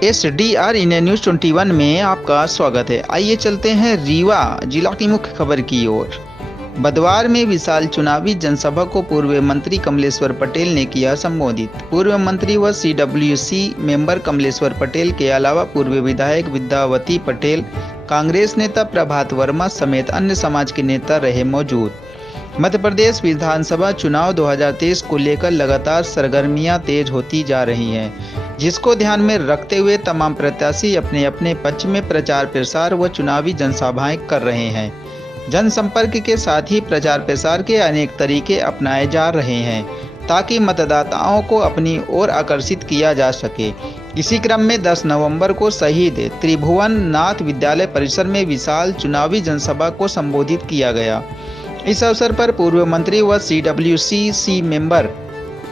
SDR India news 21 में आपका स्वागत है। आइए चलते हैं रीवा जिला की मुख्य खबर की ओर। बदवार में विशाल चुनावी जनसभा को पूर्व मंत्री कमलेश्वर पटेल ने किया संबोधित। पूर्व मंत्री व CWC मेंबर कमलेश्वर पटेल के अलावा पूर्व विधायक विद्यावती पटेल, कांग्रेस नेता प्रभात वर्मा समेत अन्य समाज के नेता रहे मौजूद। मध्य प्रदेश विधानसभा चुनाव 2023 को लेकर लगातार सरगर्मियां तेज होती जा रही हैं, जिसको ध्यान में रखते हुए तमाम प्रत्याशी अपने अपने पक्ष में प्रचार प्रसार व चुनावी जनसभाएं कर रहे हैं। जनसंपर्क के साथ ही प्रचार प्रसार के अनेक तरीके अपनाए जा रहे हैं ताकि मतदाताओं को अपनी ओर आकर्षित किया जा सके। इसी क्रम में 10 नवंबर को शहीद त्रिभुवन नाथ विद्यालय परिसर में विशाल चुनावी जनसभा को संबोधित किया गया। इस अवसर पर पूर्व मंत्री व CWC मेंबर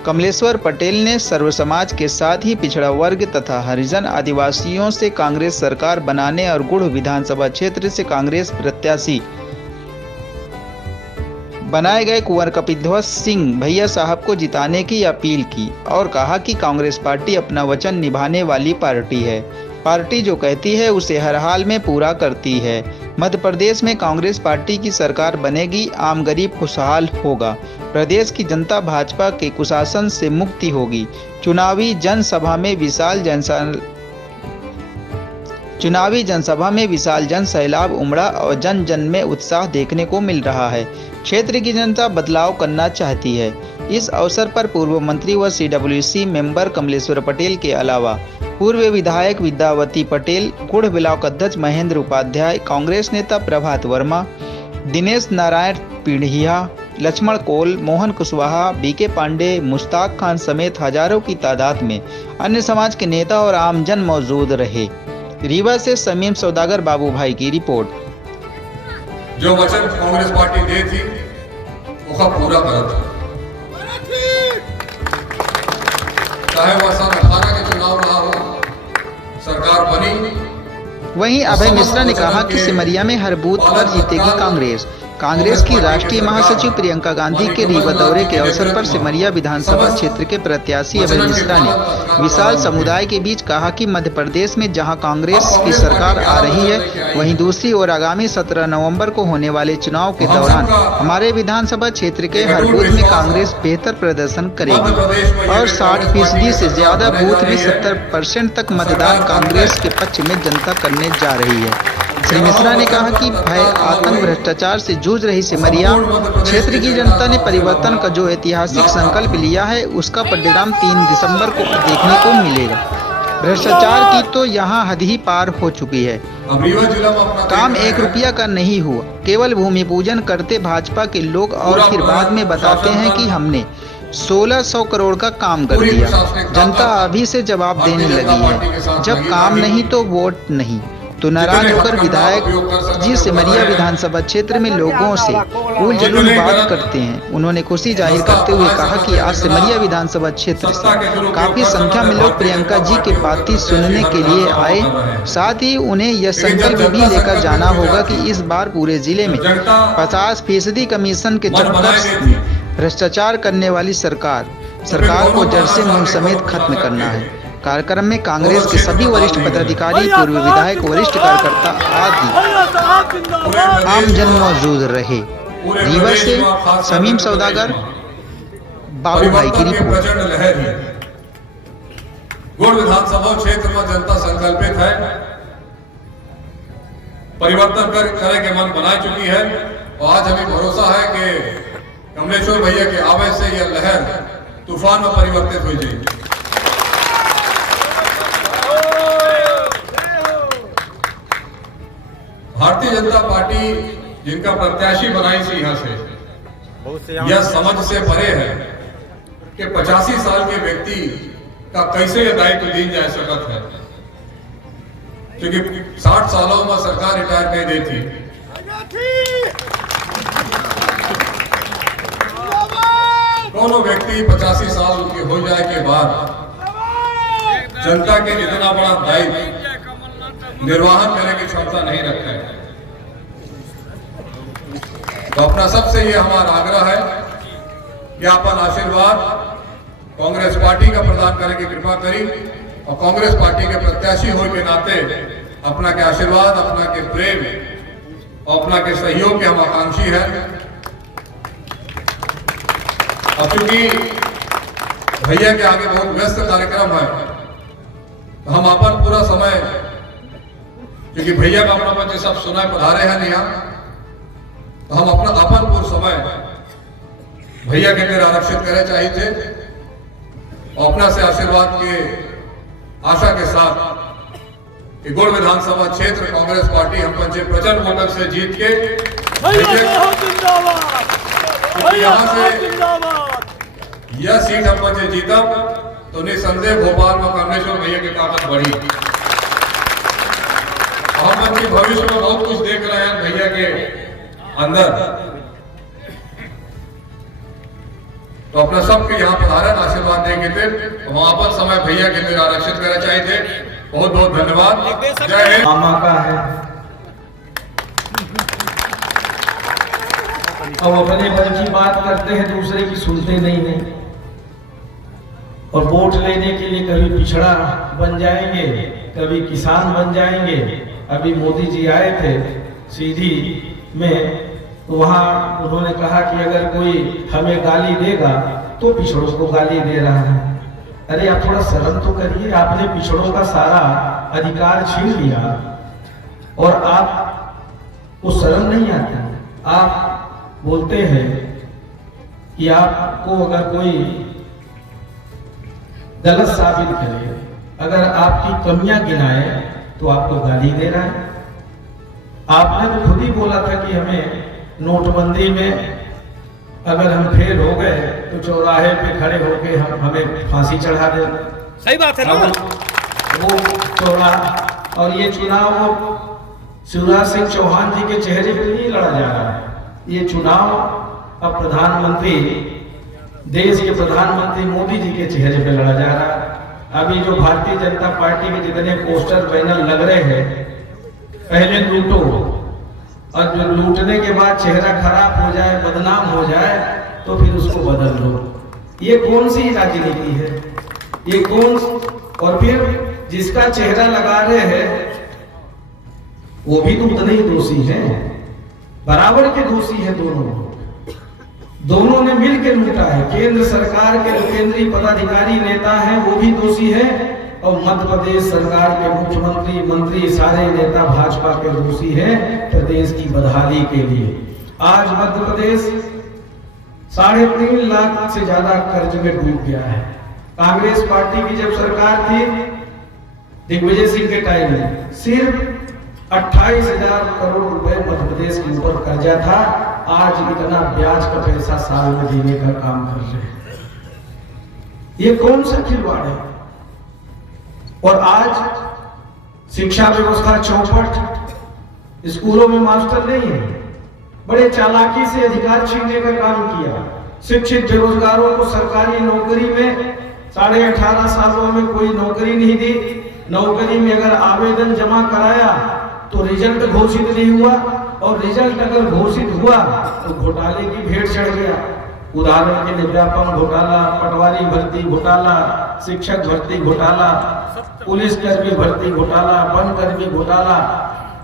कमलेश्वर पटेल ने सर्व समाज के साथ ही पिछड़ा वर्ग तथा हरिजन आदिवासियों से कांग्रेस सरकार बनाने और गुढ़ विधानसभा क्षेत्र से कांग्रेस प्रत्याशी बनाए गए कुंवर कपिध्वज सिंह भैया साहब को जिताने की अपील की और कहा कि कांग्रेस पार्टी अपना वचन निभाने वाली पार्टी है। पार्टी जो कहती है उसे हर हाल में पूरा करती है। मध्य प्रदेश में कांग्रेस पार्टी की सरकार बनेगी, आम गरीब खुशहाल होगा, प्रदेश की जनता भाजपा के कुशासन से मुक्ति होगी। चुनावी जनसभा में विशाल जन सैलाब उमड़ा और जन जन में उत्साह देखने को मिल रहा है। क्षेत्र की जनता बदलाव करना चाहती है। इस अवसर पर पूर्व मंत्री व CWC मेंबर कमलेश्वर पटेल के अलावा पूर्व विधायक विद्यावती पटेल, गुढ़ ब्लॉक अध्यक्ष महेंद्र उपाध्याय, कांग्रेस नेता प्रभात वर्मा, दिनेश नारायण पीढ़िया, लक्ष्मण कोल, मोहन कुशवाहा, BK पांडे, मुश्ताक खान समेत हजारों की तादाद में अन्य समाज के नेता और आमजन मौजूद रहे। रीवा से समीम सौदागर बाबू भाई की रिपोर्ट। जो वचन कांग्रेस पार्टी दे थी वो पूरा करत चाहे वह सन 18 के चुनाव रहा हो, सरकार बनी। वहीं अभय मिश्रा ने कहा कि सिमरिया में हर बूथ पर जीतेगी कांग्रेस। कांग्रेस की राष्ट्रीय महासचिव प्रियंका गांधी के रीवा दौरे के अवसर पर सिमरिया विधानसभा क्षेत्र के प्रत्याशी अभय मिश्रा ने विशाल समुदाय के बीच कहा कि मध्य प्रदेश में जहां कांग्रेस की सरकार आ रही है, वहीं दूसरी ओर आगामी 17 नवंबर को होने वाले चुनाव के दौरान हमारे विधानसभा क्षेत्र के हर बूथ में कांग्रेस बेहतर प्रदर्शन करेगी और 60% से ज्यादा बूथ में 70% तक मतदान कांग्रेस के पक्ष में जनता करने जा रही है। श्री मिश्रा ने कहा कि भय, आतंक, भ्रष्टाचार से जूझ रही सिमरिया क्षेत्र की जनता ने परिवर्तन का जो ऐतिहासिक संकल्प लिया है, उसका परिणाम 3 दिसंबर को देखने को मिलेगा। भ्रष्टाचार की तो यहाँ हद ही पार हो चुकी है। काम 1 रुपया का नहीं हुआ, केवल भूमि पूजन करते भाजपा के लोग और फिर बाद में बताते हैं कि हमने 1600 करोड़ का काम कर दिया। जनता अभी से जवाब देने लगी है, जब काम नहीं तो वोट नहीं। तो नाराज होकर विधायक जी सिमरिया विधानसभा क्षेत्र में लोगों से उल जलूल बात करते हैं। उन्होंने खुशी जाहिर करते हुए कहा कि आज सिमरिया विधानसभा क्षेत्र से काफी संख्या में लोग प्रियंका जी की बातें सुनने के लिए आए। साथ ही उन्हें यह संकल्प भी लेकर जाना होगा कि इस बार पूरे जिले में 50% कमीशन के चक्कर भ्रष्टाचार करने वाली सरकार को जड़ से मूल समेत खत्म करना है। कार्यक्रम में कांग्रेस के सभी वरिष्ठ पदाधिकारी, पूर्व विधायक, वरिष्ठ कार्यकर्ता आदि आमजन मौजूद रहे। रीवा से समीम सौदागर बाबू भाई की रिपोर्ट। गुढ़ विधानसभा क्षेत्र में जनता संकल्पित है, परिवर्तन करे के मन बना चुकी है और आज हमें भरोसा है कि कमलेश्वर भैया के आवेश से यह लहर तूफान में परिवर्तित हो जाएगी। भारतीय जनता पार्टी जिनका प्रत्याशी बनाई थी यहाँ से, यह समझ से परे है कि 85 साल के व्यक्ति का कैसे यह दायित्व दी जा सकता है, क्योंकि 60 सालों में सरकार रिटायर नहीं देती। दोनों व्यक्ति 85 साल के हो जाए के बाद जनता के इतना बड़ा दायित्व निर्वाहन करने की क्षमता नहीं रखते हैं। तो अपना सबसे ये हमारा आग्रह है कि अपन आशीर्वाद कांग्रेस पार्टी का प्रदान करने की कृपा करी और कांग्रेस पार्टी के प्रत्याशी होने के नाते अपना के आशीर्वाद, अपना के प्रेम और अपना के सहयोग के हम आकांक्षी हैं। और चूंकि भैया के आगे बहुत व्यस्त कार्यक्रम है, तो हम अपन पूरा समय, क्योंकि भैया का अपना बच्चे सब सुनाए पधारे हैं यहाँ, तो हम अपना अपन पूरा समय भैया के लिए आरक्षित करे चाहिए थे और अपना से आशीर्वाद के आशा के साथ कि गुड़ विधानसभा क्षेत्र कांग्रेस पार्टी हम पंचे प्रचंड वोटर से जीत के यहाँ से यह सीट हम पंचे जीता तो निसंदेह भोपाल में कमलेश्वर भैया की ताकत बढ़ी। हम पंचे भविष्य में बहुत कुछ देख रहे हैं भैया के अंदर, तो अपना सबके यहाँ पधारन आशीर्वाद देंगे थे, वहां पर समय भैया के लिए आरक्षित करना चाहिए थे। बहुत बहुत धन्यवाद। जय हिंद। मामा का है अब अपने मन की बात करते हैं, दूसरे की सुनते नहीं हैं और वोट लेने के लिए कभी पिछड़ा बन जाएंगे, कभी किसान बन जाएंगे। अभी मोदी जी आए थे सीधी में, तो वहां उन्होंने कहा कि अगर कोई हमें गाली देगा तो पिछड़ों को गाली दे रहा है। अरे आप थोड़ा शर्म तो करिए, आपने पिछड़ों का सारा अधिकार छीन लिया और आपको शर्म नहीं आती। आप बोलते हैं कि आपको अगर कोई गलत साबित करे, अगर आपकी कमियां गिनाए तो आपको गाली दे रहा है। आपने तो खुद ही बोला था कि हमें नोटबंदी में अगर हम फेल हो गए तो चौराहे पे खड़े होके हमें फांसी चढ़ा दे। सही बात है ना। वो चौड़ा और ये चुनाव वो शिवराज सिंह चौहान जी के चेहरे पे नहीं लड़ा जा रहा है। ये चुनाव अब प्रधानमंत्री, देश के प्रधानमंत्री मोदी जी के चेहरे पे लड़ा जा रहा है। अभी जो भारतीय जनता पार्टी के जितने पोस्टर बैनर लग रहे हैं, पहले लूटो और जो लूटने के बाद चेहरा खराब हो जाए, बदनाम हो जाए, तो फिर उसको बदल दो। ये कौन सी राजनीति है? ये कौन? और फिर जिसका चेहरा लगा रहे हैं वो भी तो उतने ही दोषी हैं, बराबर के दोषी हैं। दोनों ने मिलकर लूटा है। केंद्र सरकार के जो केंद्रीय पदाधिकारी नेता हैं वो भी दोषी है और मध्य प्रदेश सरकार के मुख्यमंत्री, मंत्री, सारे नेता भाजपा के दोषी हैं प्रदेश की बदहाली के लिए। आज मध्य प्रदेश 3.5 लाख से ज्यादा कर्ज में डूब गया है। कांग्रेस पार्टी की जब सरकार थी दिग्विजय सिंह के टाइम में सिर्फ 28,000 करोड़ रुपए मध्य प्रदेश के ऊपर कर्जा था। आज इतना ब्याज का पैसा साल में देने का काम कर रहे हैं। ये कौन सा खिलवाड़ है? और आज शिक्षा व्यवस्था चौपट, स्कूलों में मास्टर नहीं है, बड़े चालाकी से अधिकार छीनने का काम किया। शिक्षित बेरोजगारों को सरकारी नौकरी में 18.5 सालों में कोई नौकरी नहीं दी। नौकरी में अगर आवेदन जमा कराया तो रिजल्ट घोषित नहीं हुआ और रिजल्ट अगर घोषित हुआ तो घोटाले की भेंट चढ़ गया। उदाहरण के लिए व्यापम घोटाला, पटवारी भर्ती घोटाला, शिक्षक भर्ती घोटाला, पुलिस कर्मी भर्ती घोटाला, वन कर्मी घोटाला।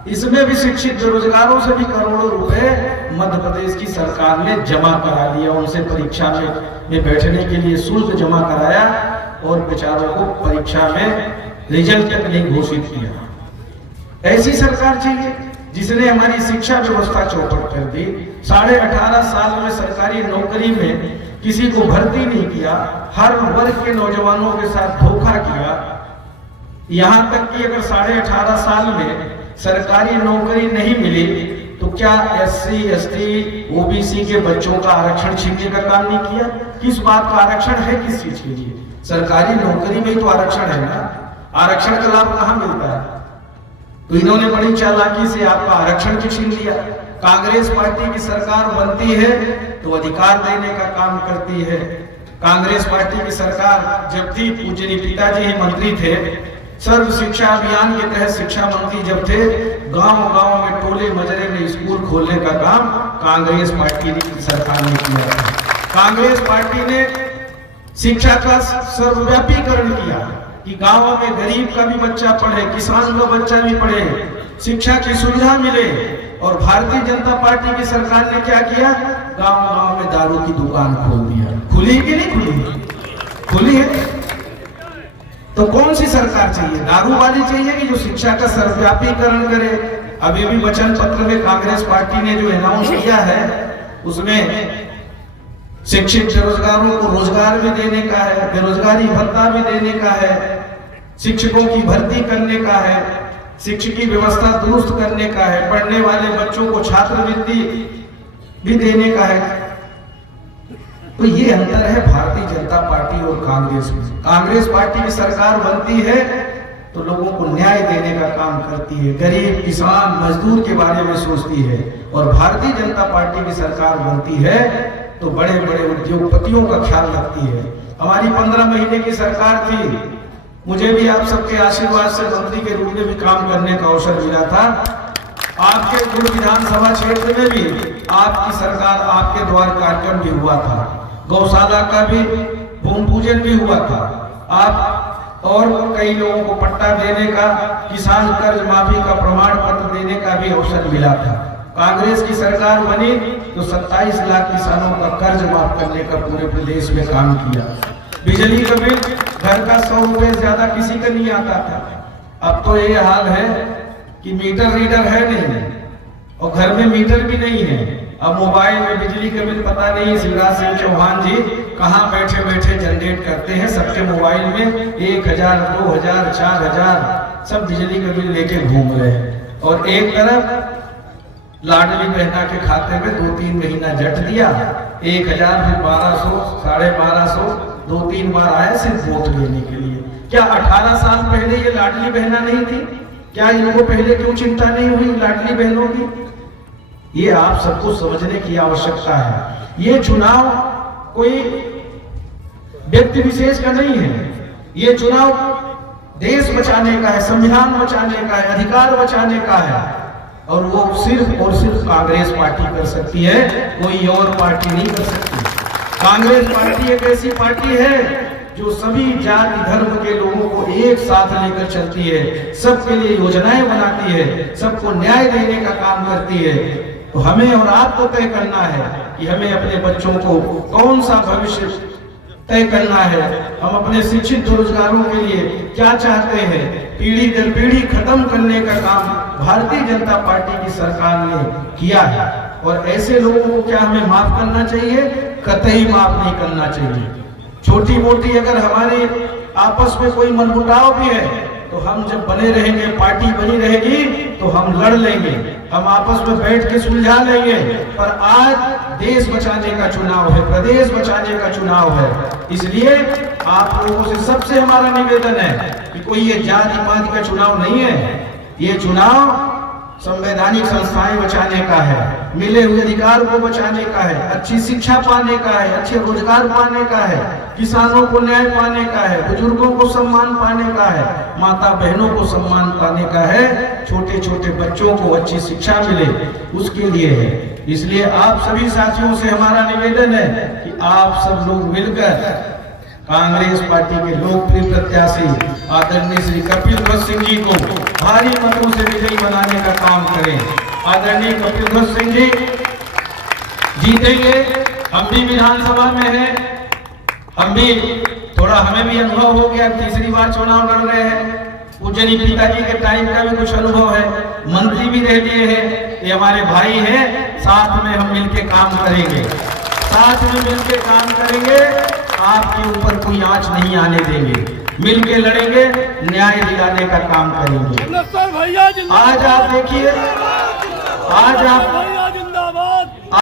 इसमें भी शिक्षित बेरोजगारों से भी करोड़ों रुपए मध्य प्रदेश की सरकार ने जमा करा लिया। उनसे परीक्षा में बैठने के लिए शुल्क जमा कराया और बेचारों को परीक्षा में रिजल्ट तक नहीं घोषित किया। ऐसी सरकार चाहिए जिसने हमारी शिक्षा व्यवस्था चौपट कर दी। 18.5 साल में सरकारी नौकरी में किसी को भर्ती नहीं किया, हर वर्ग के नौजवानों के साथ धोखा किया। यहां तक कि अगर 18.5 साल में सरकारी नौकरी नहीं मिली तो क्या SC, ST, OBC के बच्चों का आरक्षण छीनने का काम नहीं किया? किस बात का आरक्षण है? किस चीज के लिए? सरकारी नौकरी में तो आरक्षण है ना। आरक्षण का लाभ कहां मिलता है? तो इन्होंने बड़ी चालाकी से आपका आरक्षण भी छीन लिया। कांग्रेस पार्टी की सरकार बनती है तो अधिकार देने का काम करती है। कांग्रेस पार्टी की सरकार जब थी, पूजनीय पिताजी ही मंत्री थे, सर्व शिक्षा अभियान के तहत शिक्षा मंत्री जब थे, गांव-गांव में टोले मजरे में स्कूल खोलने का काम कांग्रेस पार्टी की सरकार ने किया था। कांग्रेस पार्टी ने शिक्षा का सर्वव्यापीकरण किया। कि गांव में गरीब का भी बच्चा पढ़े, किसान का बच्चा भी पढ़े, शिक्षा की सुविधा मिले। और भारतीय जनता पार्टी की सरकार ने क्या किया, गांव-गांव में दारू की दुकान खोल दिया। खुली कि नहीं खुली? खुली है। तो कौन सी सरकार चाहिए? दारू वाली चाहिए कि जो शिक्षा का सर्वव्यापीकरण करे? अभी भी वचन पत्र में कांग्रेस पार्टी ने जो अनाउंस किया है उसमें शिक्षित बेरोजगारों को रोजगार भी देने का है, बेरोजगारी भत्ता भी देने का है, शिक्षकों की भर्ती करने का है, शिक्षकी व्यवस्था दुरुस्त करने का है, पढ़ने वाले बच्चों को छात्रवृत्ति भी देने का है। तो ये अंतर है भारतीय जनता पार्टी और कांग्रेस में। कांग्रेस पार्टी की सरकार बनती है तो लोगों को न्याय देने का काम करती है, गरीब किसान मजदूर के बारे में सोचती है। और भारतीय जनता पार्टी की सरकार बनती है तो बड़े बड़े उद्योगपतियों का ख्याल रखती है। हमारी 15 महीने की सरकार थी, मुझे भी आप सबके आशीर्वाद से मंत्री के रूप में भी काम करने का अवसर मिला था। आपके गुड़ विधानसभा क्षेत्र में भी आपकी सरकार, आपके द्वार कार्यक्रम भी हुआ था, गौशाला का भी भूमि पूजन भी हुआ था, आप और कई लोगों को पट्टा देने का, किसान कर्ज माफी का प्रमाण पत्र देने का भी अवसर मिला था। कांग्रेस की सरकार बनी तो 27 लाख किसानों का कर्ज माफ करने का पूरे प्रदेश में काम किया। बिजली का बिल घर का 100 रुपए ज्यादा किसी का नहीं आता था। अब तो ये हाल है कि मीटर रीडर है नहीं और घर में मीटर भी नहीं है। अब मोबाइल में बिजली का बिल पता नहीं शिवराज सिंह चौहान जी कहाँ बैठे बैठे जनरेट करते हैं। सबके मोबाइल में 1000, 2000, 4000 सब बिजली का बिल लेके घूम रहे हैं। और एक तरफ लाडली बहना के खाते में 2-3 महीना जट दिया, 1000 फिर 1200, 1250, 2-3 बार आया सिर्फ वोट लेने के लिए। क्या 18 साल पहले ये लाडली बहना नहीं थी? क्या इनको पहले क्यों चिंता नहीं हुई लाडली बहनों की? ये आप सबको समझने की आवश्यकता है। ये चुनाव कोई व्यक्ति विशेष का नहीं है, ये चुनाव देश बचाने का है, संविधान बचाने का है, अधिकार बचाने का है। और वो सिर्फ और सिर्फ कांग्रेस पार्टी कर सकती है, कोई और पार्टी नहीं कर सकती। कांग्रेस पार्टी एक ऐसी पार्टी है जो सभी जाति धर्म के लोगों को एक साथ लेकर चलती है, सबके लिए योजनाएं बनाती है, सबको न्याय देने का काम करती है। तो हमें और आपको तय करना है कि हमें अपने बच्चों को कौन सा भविष्य तय करना है, हम अपने शिक्षित बेरोजगारों के लिए क्या चाहते हैं। पीढ़ी दर पीढ़ी खत्म करने का काम भारतीय जनता पार्टी की सरकार ने किया है। और ऐसे लोगों को क्या हमें माफ करना चाहिए? कतई माफ नहीं करना चाहिए। छोटी मोटी अगर हमारे आपस में कोई मनमुटाव भी है तो हम जब बने रहेंगे, पार्टी बनी रहेगी तो हम लड़ लेंगे, हम आपस में बैठ के सुलझा लेंगे। पर आज देश बचाने का चुनाव है, प्रदेश बचाने का चुनाव है। इसलिए आप लोगों से सबसे हमारा निवेदन है कि कोई ये जाति पाति का चुनाव नहीं है, ये चुनाव संवैधानिक संस्थाएं बचाने का है, मिले हुए अधिकार को बचाने का है, अच्छी शिक्षा पाने का है, अच्छे रोजगार पाने का है, किसानों को न्याय पाने का है, बुजुर्गों को सम्मान पाने का है, माता बहनों को सम्मान पाने का है, छोटे छोटे बच्चों को अच्छी शिक्षा मिले उसके लिए है। इसलिए आप सभी साथियों से हमारा निवेदन है कि आप सब लोग मिलकर कांग्रेस पार्टी के लोकप्रिय प्रत्याशी आदरणीय श्री कपिल ध्वज सिंह जी को भारी मतों से विजयी बनाने का काम करें। आदरणीय कपिल ध्वज सिंह जी जीतेंगे। हम भी विधानसभा में हैं, हम भी थोड़ा हमें भी अनुभव हो गया, तीसरी बार चुनाव लड़ रहे हैं। पूजनी पिताजी के टाइम का भी कुछ अनुभव है, मंत्री भी रह लिए हैं, ये हमारे भाई हैं। साथ में हम मिलके काम करेंगे, साथ में मिलके काम करेंगे, आपके ऊपर कोई आंच नहीं आने देंगे, मिलके लड़ेंगे, न्याय दिलाने का काम करेंगे। आज आप देखिए, आज आप